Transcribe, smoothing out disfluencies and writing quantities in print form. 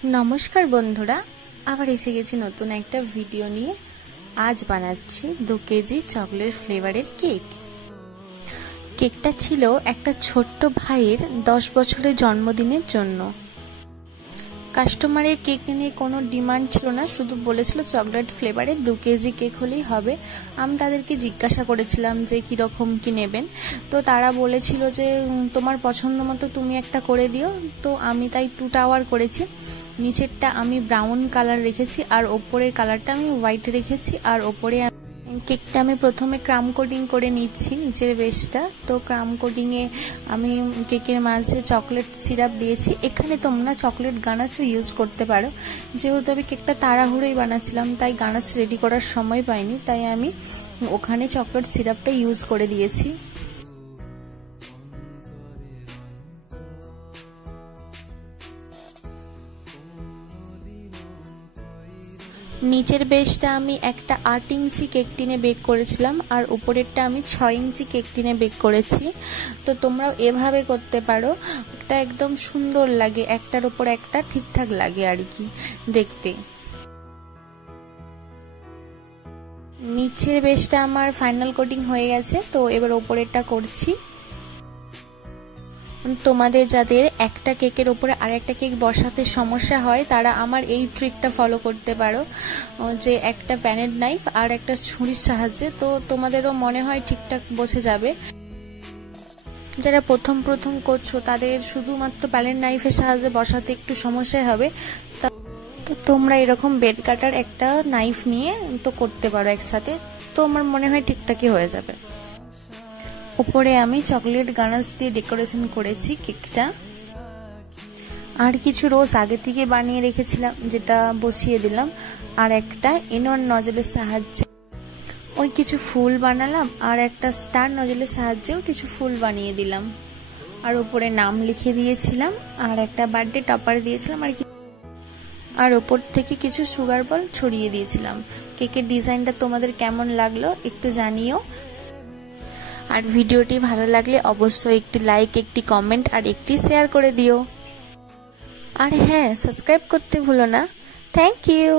नमस्कार बंधुरा आबार एसे गेছি नतून একটা ভিডিও নিয়ে। आज বানাচ্ছি 2 কেজি চকলেট ফ্লেভারের কেক। কেকটা ছিল একটা ছোট্ট ভাইয়ের 10 বছরের জন্মদিনের জন্য। কাস্টমারের কেক নিয়ে কোনো ডিমান্ড ছিল না, শুধু বলেছিল চকলেট ফ্লেভারের 2 কেজি কেক হলেই হবে। আমি তাদেরকে জিজ্ঞাসা করেছিলাম যে কি রকম কি নেবেন, তো তারা বলেছিল যে তোমার পছন্দ মতো তুমি একটা করে দিও। তো আমি তাই 2 টাওয়ার করেছি। নিচেরটা আমি ব্রাউন কালার রেখেছি আর ওপরের কালারটা আমি হোয়াইট রেখেছি। আর ওপরে কেকটা আমি প্রথমে ক্রাম কোটিং করে নিচ্ছি নিচের বেসটা। তো ক্রাম কোটিং এ আমি কেকের মাঝে চকলেট সিরাপ দিয়েছি। এখানে তোমরা চকলেট গানাচও ইউজ করতে পারো। যেহেতু আমি কেকটা তাড়াহুড়োই বানাচ্ছিলাম তাই গানাচ রেডি করার সময় পাইনি, তাই আমি ওখানে চকলেট সিরাপটা ইউজ করে দিয়েছি। নিচের বেসটা আমি একটা 8 ইঞ্চি কেক টিনে বেক করেছিলাম আর উপরেরটা আমি 6 ইঞ্চি কেক টিনে বেক করেছি। তো তোমরাও এভাবে করতে পারো, এটা একদম সুন্দর লাগে, একটার উপর একটা ঠিকঠাক লাগে আর কি দেখতে। নিচের বেসটা আমার ফাইনাল কোটিং হয়ে গেছে, তো এবার উপরেরটা করছি। তোমাদের যাদের একটা কেকের উপরে আরেকটা কেক বসাতে সমস্যা হয় তারা আমার এই ট্রিকটা ফলো করতে পারো, যে একটা প্যানের নাইফ আর একটা ছুরির সাহায্যে, তো তোমাদেরও মনে হয় ঠিকঠাক বসে যাবে। যারা প্রথম করছো তাদের শুধুমাত্র প্যানের নাইফের সাহায্যে বসাতে একটু সমস্যা হবে, তো তোমরা এরকম বেড কাটার একটা নাইফ নিয়ে তো করতে পারো একসাথে, তো আমার মনে হয় ঠিকঠাকই হয়ে যাবে। উপরে আমি চকলেট গানাচ দিয়ে ডেকোরেশন করেছি কেকটা। আর কিছু রোজ আগে থেকে বানিয়ে রেখেছিলাম যেটা বসিয়ে দিলাম, আর একটা ইনওয়ার নজলের সাহায্যে ওই কিছু ফুল বানালাম, আর একটা স্টার নজলের সাহায্যেও কিছু ফুল বানিয়ে দিলাম। আর উপরে নাম লিখে দিয়েছিলাম আর একটা বার্থডে টপার দিয়েছিলাম আর উপর থেকে কিছু সুগার বল ছড়িয়ে দিয়েছিলাম। কেকের ডিজাইনটা তোমাদের কেমন লাগলো একটু জানিও। আর ভিডিওটি ভালো লাগলে অবশ্যই একটি লাইক, একটি কমেন্ট আর একটি শেয়ার করে দিও। আর হ্যাঁ, সাবস্ক্রাইব করতে ভুলো না। Thank you.